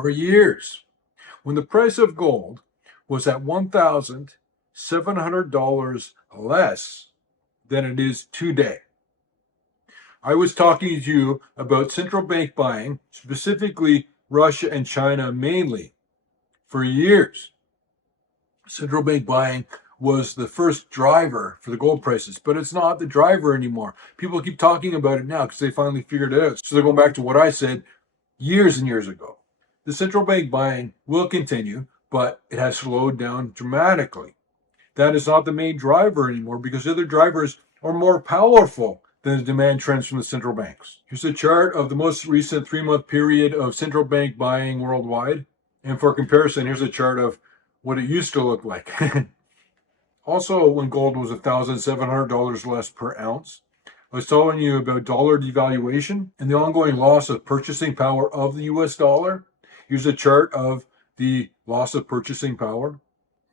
For years, when the price of gold was at $1,700 less than it is today. I was talking to you about central bank buying, specifically Russia and China mainly, for years. Central bank buying was the first driver for the gold prices, but it's not the driver anymore. People keep talking about it now because they finally figured it out. So they're going back to what I said years and years ago. The central bank buying will continue, but it has slowed down dramatically. That is not the main driver anymore because the other drivers are more powerful than the demand trends from the central banks. Here's a chart of the most recent 3-month period of central bank buying worldwide. And for comparison, here's a chart of what it used to look like. Also, when gold was $1,700 less per ounce, I was telling you about dollar devaluation and the ongoing loss of purchasing power of the US dollar. Here's a chart of the loss of purchasing power.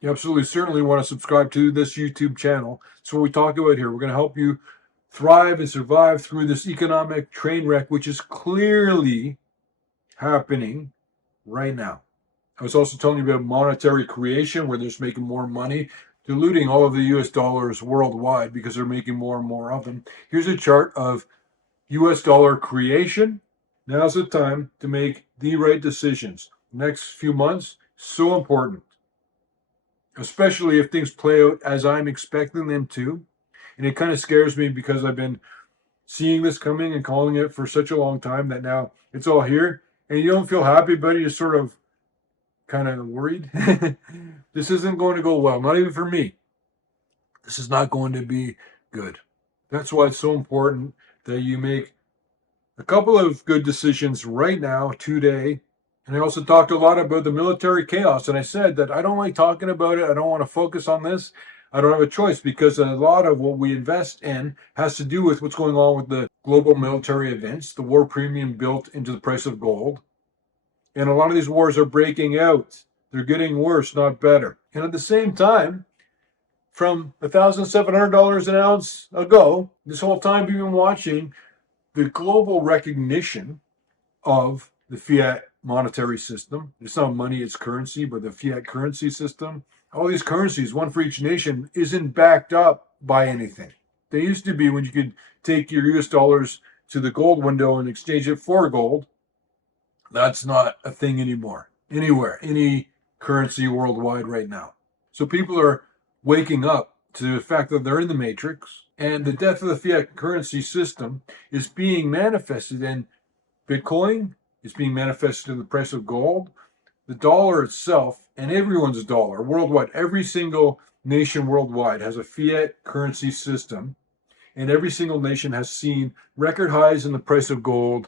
You absolutely certainly want to subscribe to this YouTube channel. That's what we talk about here. We're going to help you thrive and survive through this economic train wreck, which is clearly happening right now. I was also telling you about monetary creation, where they're just making more money, diluting all of the US dollars worldwide because they're making more and more of them. Here's a chart of US dollar creation. Now's the time to make the right decisions. The next few months, so important, especially if things play out as I'm expecting them to. And it kind of scares me because I've been seeing this coming and calling it for such a long time that now it's all here. And you don't feel happy, but you're sort of kind of worried. This isn't going to go well, not even for me. This is not going to be good. That's why it's so important that you make a couple of good decisions right now, today. And I also talked a lot about the military chaos. And I said that I don't like talking about it. I don't want to focus on this. I don't have a choice because a lot of what we invest in has to do with what's going on with the global military events, the war premium built into the price of gold. And a lot of these wars are breaking out. They're getting worse, not better. And at the same time, from $1,700 an ounce ago, this whole time we've been watching the global recognition of the fiat monetary system. It's not money, it's currency, but the fiat currency system. All these currencies, one for each nation, isn't backed up by anything. They used to be when you could take your US dollars to the gold window and exchange it for gold. That's not a thing anymore, anywhere, any currency worldwide right now. So people are waking up to the fact that they're in the matrix, and the death of the fiat currency system is being manifested in Bitcoin, it's being manifested in the price of gold, the dollar itself, and everyone's dollar worldwide. Every single nation worldwide has a fiat currency system, and every single nation has seen record highs in the price of gold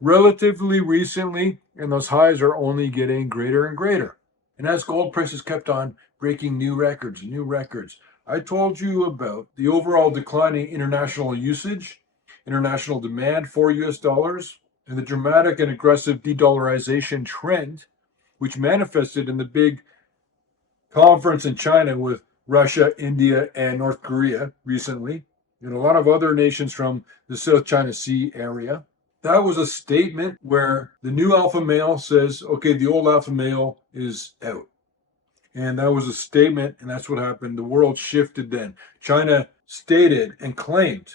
relatively recently, and those highs are only getting greater and greater. And as gold prices kept on breaking new records, I told you about the overall declining international usage, international demand for US dollars, and the dramatic and aggressive de-dollarization trend, which manifested in the big conference in China with Russia, India, and North Korea recently, and a lot of other nations from the South China Sea area. That was a statement where the new alpha male says, okay, the old alpha male is out. And that was a statement, and that's what happened. The world shifted then. China stated and claimed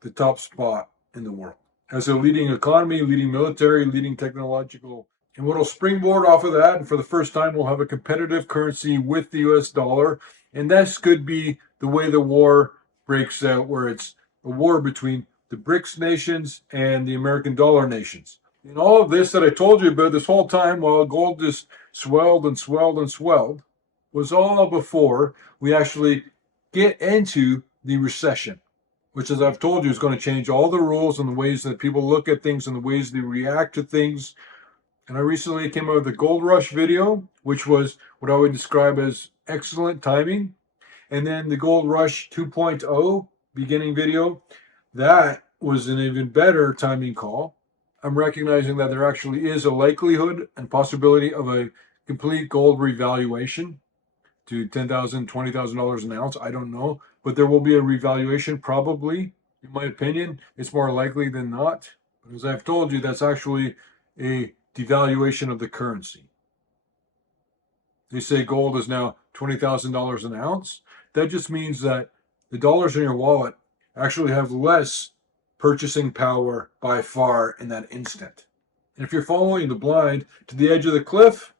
the top spot in the world as a leading economy, leading military, leading technological. And what will springboard off of that, and for the first time, we'll have a competitive currency with the US dollar. And this could be the way the war breaks out, where it's a war between the BRICS nations and the American dollar nations. And all of this that I told you about this whole time while gold just swelled and swelled and swelled was all before we actually get into the recession, which, as I've told you, is going to change all the rules and the ways that people look at things and the ways they react to things. And I recently came out with a gold rush video, which was what I would describe as excellent timing. And then the gold rush 2.0 beginning video, that was an even better timing call. I'm recognizing that there actually is a likelihood and possibility of a complete gold revaluation to $10,000, $20,000 an ounce. I don't know, but there will be a revaluation probably. In my opinion, it's more likely than not. But as I've told you, that's actually a devaluation of the currency. They say gold is now $20,000 an ounce. That just means that the dollars in your wallet actually have less purchasing power by far in that instant. And if you're following the blind to the edge of the cliff,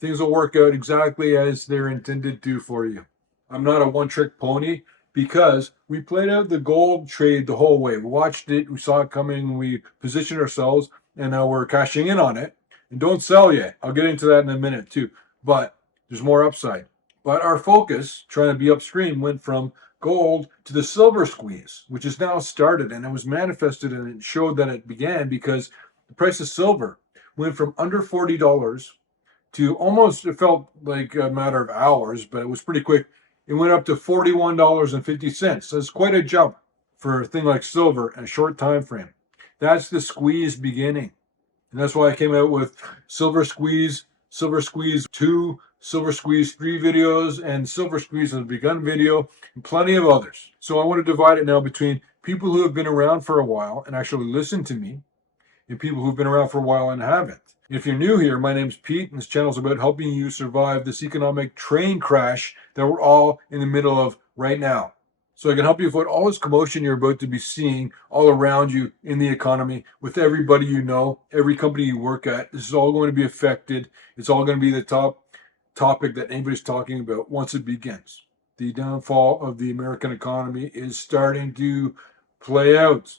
things will work out exactly as they're intended to for you. I'm not a one-trick pony because we played out the gold trade the whole way. We watched it, we saw it coming, we positioned ourselves, and now we're cashing in on it. And don't sell yet. I'll get into that in a minute too. But there's more upside. But our focus, trying to be upstream, went from gold to the silver squeeze, which has now started, and it was manifested and it showed that it began because the price of silver went from under $40 to almost, it felt like a matter of hours, but it was pretty quick. It went up to $41.50. So it's quite a jump for a thing like silver in a short time frame. That's the squeeze beginning. And that's why I came out with Silver Squeeze 2, Silver Squeeze 3 videos, and Silver Squeeze has begun video, and plenty of others. So I want to divide it now between people who have been around for a while and actually listen to me, and people who've been around for a while and haven't. If you're new here, my name's Pete, and this channel is about helping you survive this economic train crash that we're all in the middle of right now. So I can help you avoid all this commotion you're about to be seeing all around you in the economy, with everybody you know, every company you work at. This is all going to be affected. It's all going to be the top topic that anybody's talking about once it begins. The downfall of the American economy is starting to play out.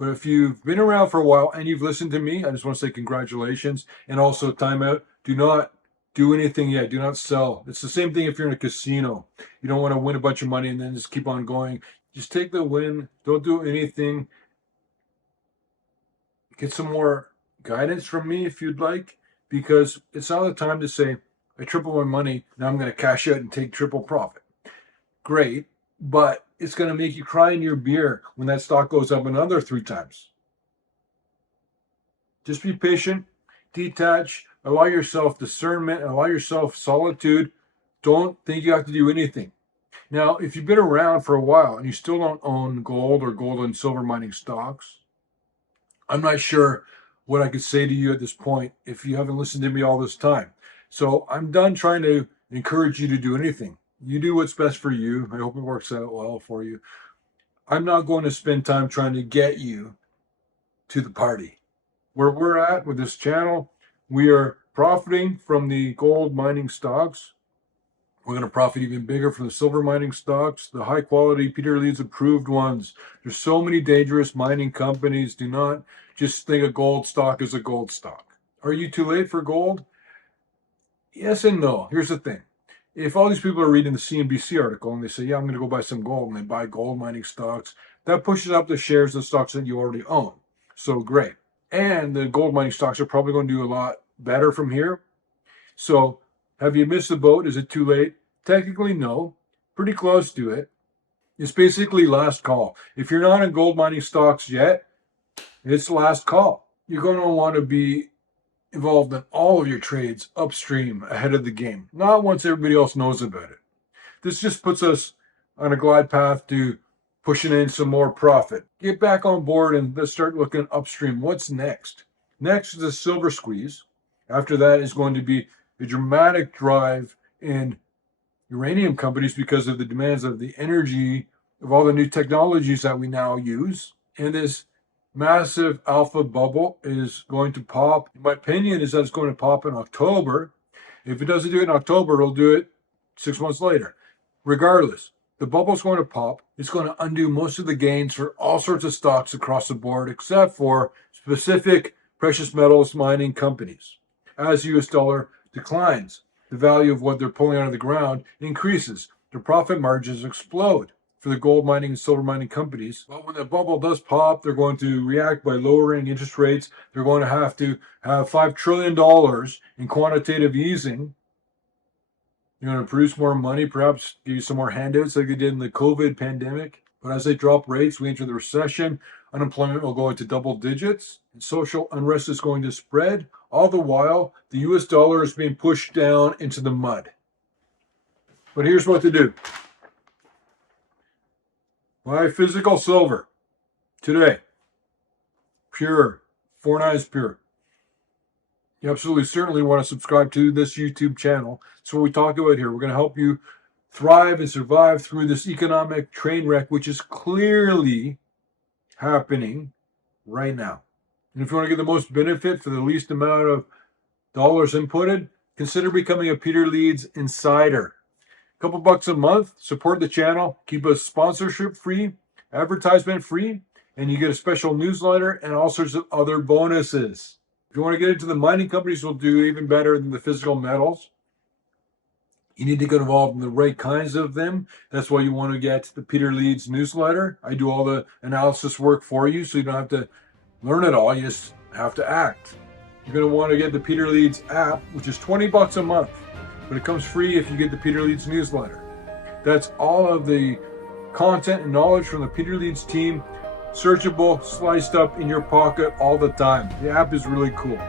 But if you've been around for a while and you've listened to me, I just want to say congratulations. And also, time out. Do not do anything yet. Do not sell. It's the same thing if you're in a casino. You don't want to win a bunch of money and then just keep on going. Just take the win. Don't do anything. Get some more guidance from me if you'd like, because it's not the time to say, I triple my money, now I'm going to cash out and take triple profit. Great, but it's going to make you cry in your beer when that stock goes up another 3 times. Just be patient, detach, allow yourself discernment, allow yourself solitude. Don't think you have to do anything. Now, if you've been around for a while and you still don't own gold or gold and silver mining stocks, I'm not sure what I could say to you at this point if you haven't listened to me all this time. So I'm done trying to encourage you to do anything. You do what's best for you. I hope it works out well for you. I'm not going to spend time trying to get you to the party. Where we're at with this channel, we are profiting from the gold mining stocks. We're going to profit even bigger from the silver mining stocks, the high quality Peter Leeds approved ones. There's so many dangerous mining companies. Do not just think a gold stock is a gold stock. Are you too late for gold? Yes and no. Here's the thing. If all these people are reading the CNBC article and they say, yeah, I'm going to go buy some gold, and they buy gold mining stocks, that pushes up the shares of stocks that you already own. So great. And the gold mining stocks are probably going to do a lot better from here. So have you missed the boat? Is it too late? Technically, no. Pretty close to it. It's basically last call. If you're not in gold mining stocks yet, it's last call. You're going to want to be involved in all of your trades upstream ahead of the game, not once everybody else knows about it. This just puts us on a glide path to pushing in some more profit. Get back on board and let's start looking upstream. What's next? Next is the silver squeeze. After that is going to be a dramatic drive in uranium companies because of the demands of the energy of all the new technologies that we now use. And this massive alpha bubble is going to pop. My opinion is that it's going to pop in October. If it doesn't do it in October, it'll do it 6 months later. Regardless, the bubble's going to pop. It's going to undo most of the gains for all sorts of stocks across the board, except for specific precious metals mining companies. As US dollar declines, the value of what they're pulling out of the ground increases. Their profit margins explode for the gold mining and silver mining companies. But when the bubble does pop, they're going to react by lowering interest rates. They're going to have $5 trillion in quantitative easing. They're going to produce more money, perhaps give you some more handouts like they did in the COVID pandemic. But as they drop rates, we enter the recession. Unemployment will go into double digits. And social unrest is going to spread. All the while, the US dollar is being pushed down into the mud. But here's what to do. Buy physical silver today. Pure. 4 9 pure. You absolutely certainly want to subscribe to this YouTube channel. That's what we talk about here. We're going to help you thrive and survive through this economic train wreck, which is clearly happening right now. And if you want to get the most benefit for the least amount of dollars inputted, consider becoming a Peter Leeds insider. A couple bucks a month, support the channel, keep us sponsorship free, advertisement free, and you get a special newsletter and all sorts of other bonuses. If you want to get into the mining companies, will do even better than the physical metals. You need to get involved in the right kinds of them. That's why you want to get the Peter Leeds newsletter. I do all the analysis work for you, so you don't have to learn it all. You just have to act. You're going to want to get the Peter Leeds app, which is 20 bucks a month, but it comes free if you get the Peter Leeds newsletter. That's all of the content and knowledge from the Peter Leeds team, searchable, sliced up in your pocket all the time. The app is really cool.